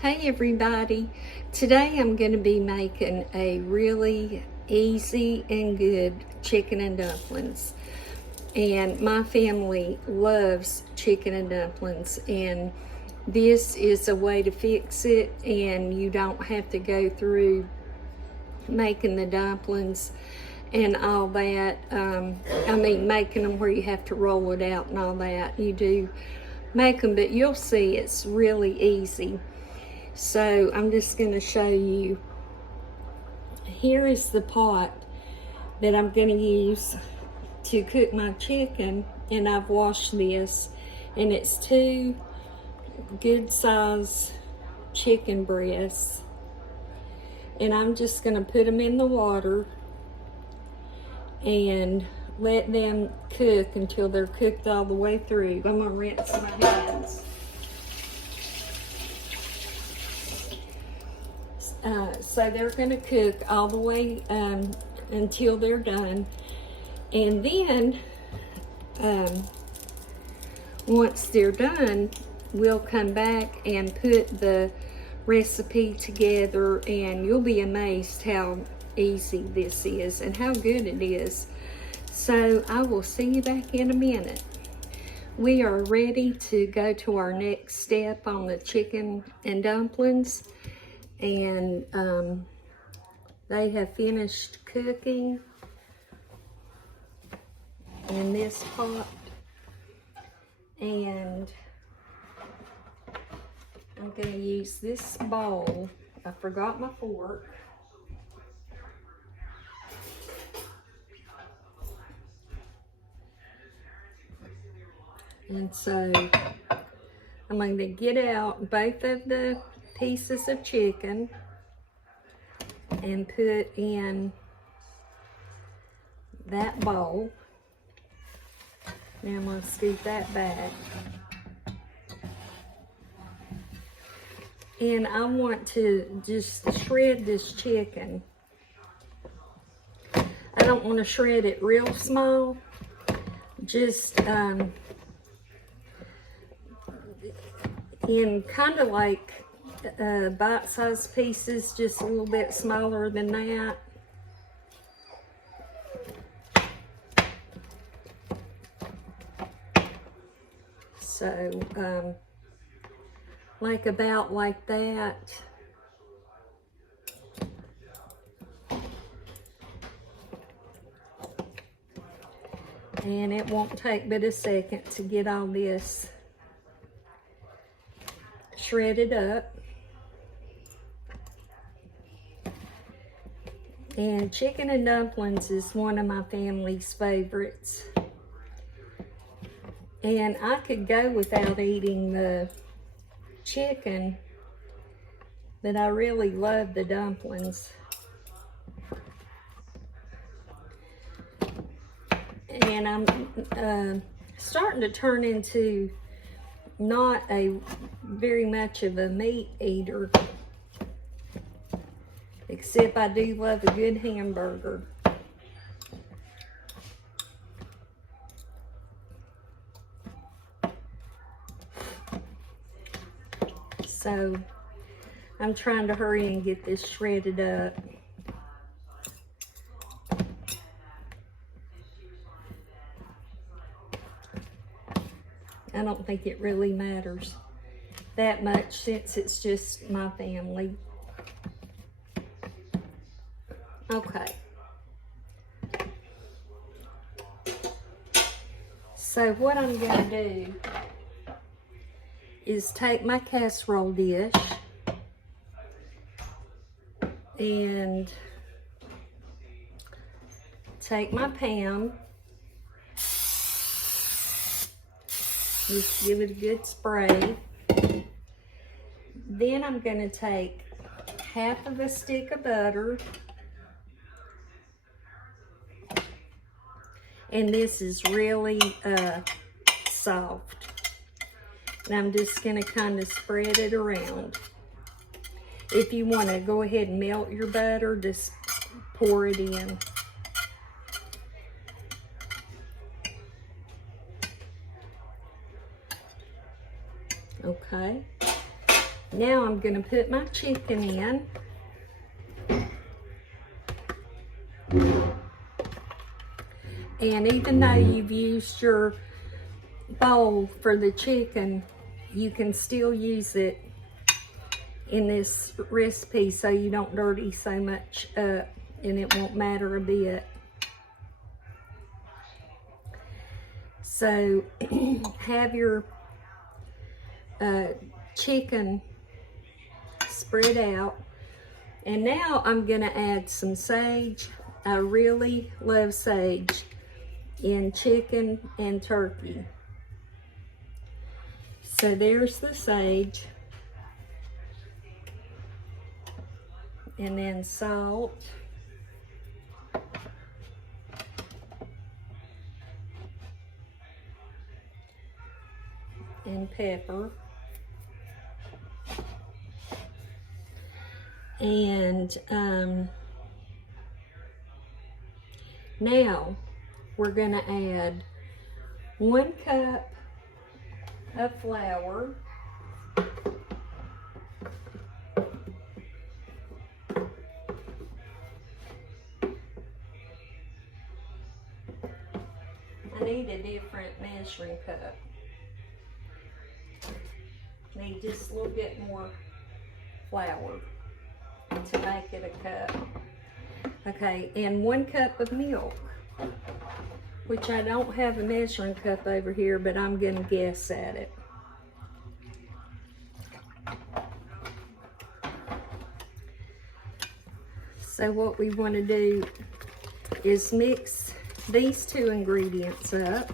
Hey everybody, today I'm going to be making a really easy and good chicken and dumplings. And my family loves chicken and dumplings, and this is a way to fix it, and you don't have to go through making the dumplings and all that. Making them where you have to roll it out and all that. You do make them, but you'll see it's really easy. So I'm just going to show you. Here is the pot that I'm going to use to cook my chicken, and I've washed this, and it's 2 good size chicken breasts, and I'm just going to put them in the water and let them cook until they're cooked all the way through. I'm going to rinse my hands. So they're going to cook all the way until they're done, and then once they're done, we'll come back and put the recipe together, and you'll be amazed how easy this is and how good it is. So I will see you back in a minute. We are ready to go to our next step on the chicken and dumplings. And they have finished cooking in this pot, and I'm going to use this bowl. I forgot my fork. And so I'm going to get out both of the pieces of chicken and put in that bowl. Now I'm going to scoop that back. And I want to just shred this chicken. I don't want to shred it real small, just in kind of like bite-sized pieces, just a little bit smaller than that. So like about like that. And it won't take but a second to get all this shredded up. And chicken and dumplings is one of my family's favorites. And I could go without eating the chicken, but I really love the dumplings. And I'm starting to turn into not a very much of a meat eater, except I do love a good hamburger. So I'm trying to hurry and get this shredded up. I don't think it really matters that much since it's just my family. Okay. So what I'm going to do is take my casserole dish and take my pan, just give it a good spray. Then I'm going to take half of a stick of butter, and this is really soft. And I'm just going to kind of spread it around. If you want to go ahead and melt your butter, just pour it in. Okay. Now I'm going to put my chicken in. And even though you've used your bowl for the chicken, you can still use it in this recipe so you don't dirty so much up, and it won't matter a bit. So have your chicken spread out, and now I'm gonna add some sage. I really love sage in chicken and turkey. So there's the sage, and then salt, and pepper, and now we're going to add 1 cup of flour, I need a different measuring cup. Need just a little bit more flour to make it a cup. Okay, and 1 cup of milk, which I don't have a measuring cup over here, but I'm gonna guess at it. So what we want to do is mix these 2 ingredients up.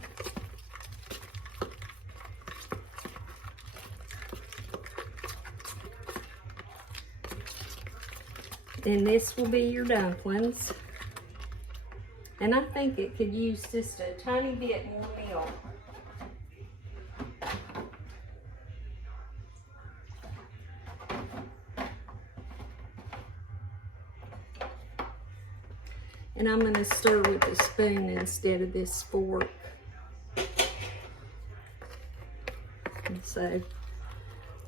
And this will be your dumplings. And I think it could use just a tiny bit more milk. And I'm going to stir with a spoon instead of this fork. And so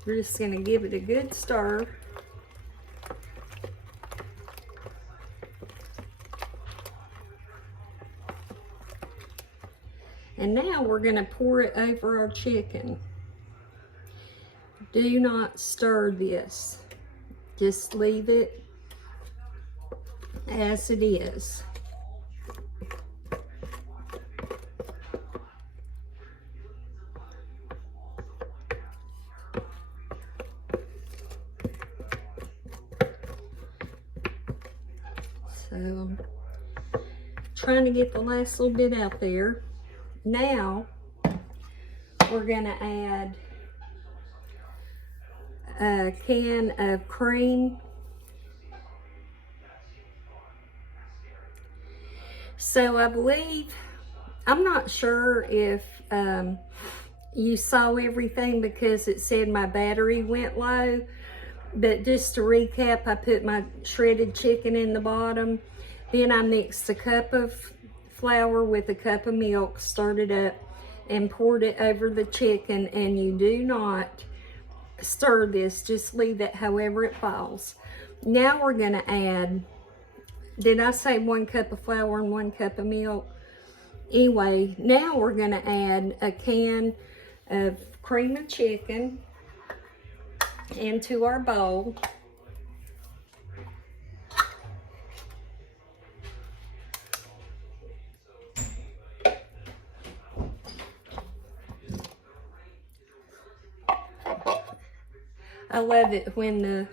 we're just going to give it a good stir. And now we're going to pour it over our chicken. Do not stir this. Just leave it as it is. So, trying to get the last little bit out there. Now, we're gonna add a can of cream. So I believe, I'm not sure if you saw everything because it said my battery went low, but just to recap, I put my shredded chicken in the bottom, then I mixed a cup of flour with a cup of milk, stirred it up, and poured it over the chicken. And you do not stir this, just leave it however it falls. Now we're gonna add, did I say 1 cup of flour and 1 cup of milk? Anyway, now we're gonna add a can of cream of chicken into our bowl. I love it when the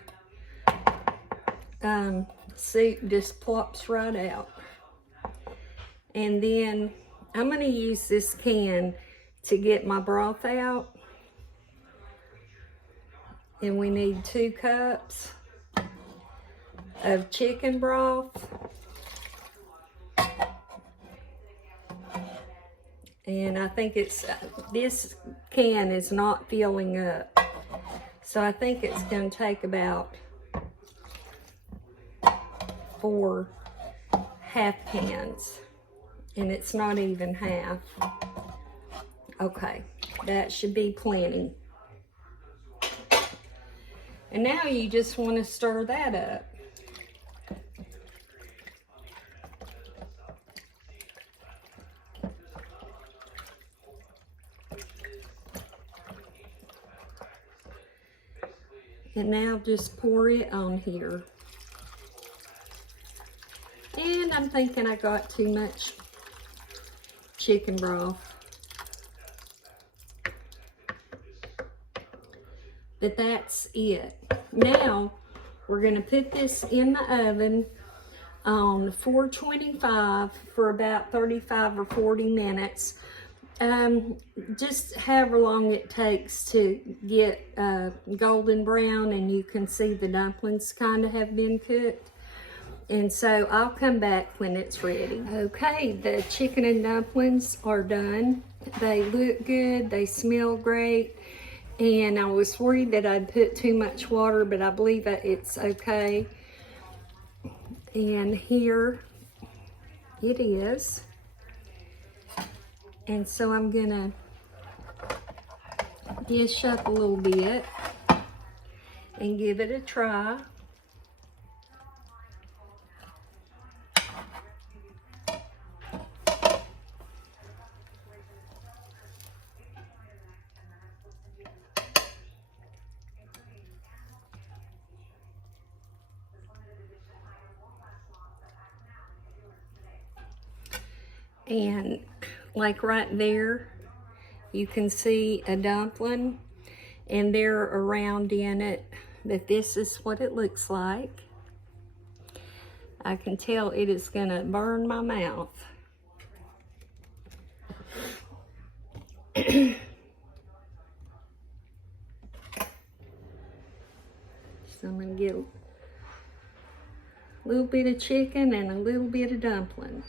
soup just plops right out. And then I'm going to use this can to get my broth out. And we need 2 cups of chicken broth. And I think it's, this can is not filling up. So I think it's going to take about 4 half cans. And it's not even half. Okay, that should be plenty. And now you just want to stir that up. And now just pour it on here. And I'm thinking I got too much chicken broth. But that's it. Now we're going to put this in the oven on 425 for about 35 or 40 minutes. Just however long it takes to get golden brown, and you can see the dumplings kind of have been cooked. And so I'll come back when it's ready. Okay, the chicken and dumplings are done. They look good, they smell great, and I was worried that I'd put too much water, but I believe that it's okay. And here it is. And so I'm gonna dish up a little bit and give it a try. And like right there, you can see a dumpling, and they're around in it, but this is what it looks like. I can tell it is gonna burn my mouth. So I'm gonna get a little bit of chicken and a little bit of dumpling.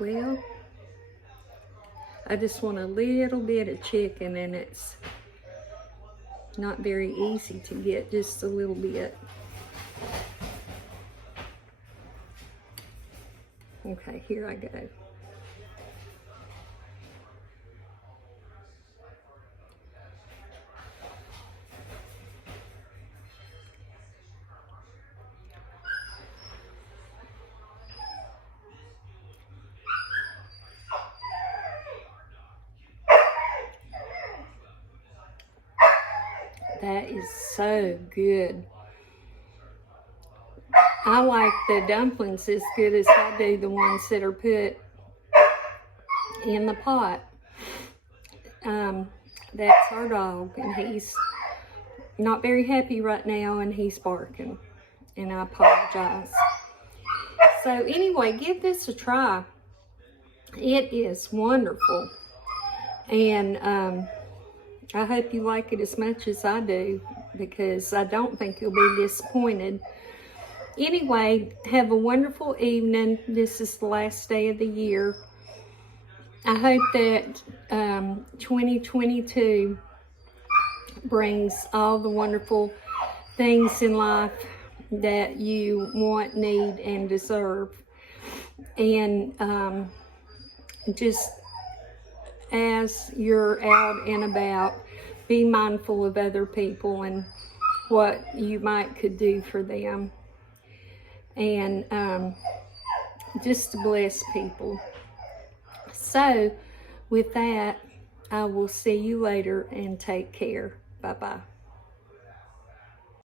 Well, I just want a little bit of chicken, and it's not very easy to get just a little bit. Okay, here I go. That is so good. I like the dumplings as good as I do the ones that are put in the pot. That's our dog, and he's not very happy right now, and he's barking, and I apologize. So anyway, give this a try. It is wonderful, and I hope you like it as much as I do, because I don't think you'll be disappointed. Anyway, have a wonderful evening. This is the last day of the year. I hope that 2022 brings all the wonderful things in life that you want, need, and deserve. And just as you're out and about, be mindful of other people and what you could do for them. And just to bless people. So with that, I will see you later, and take care. Bye-bye.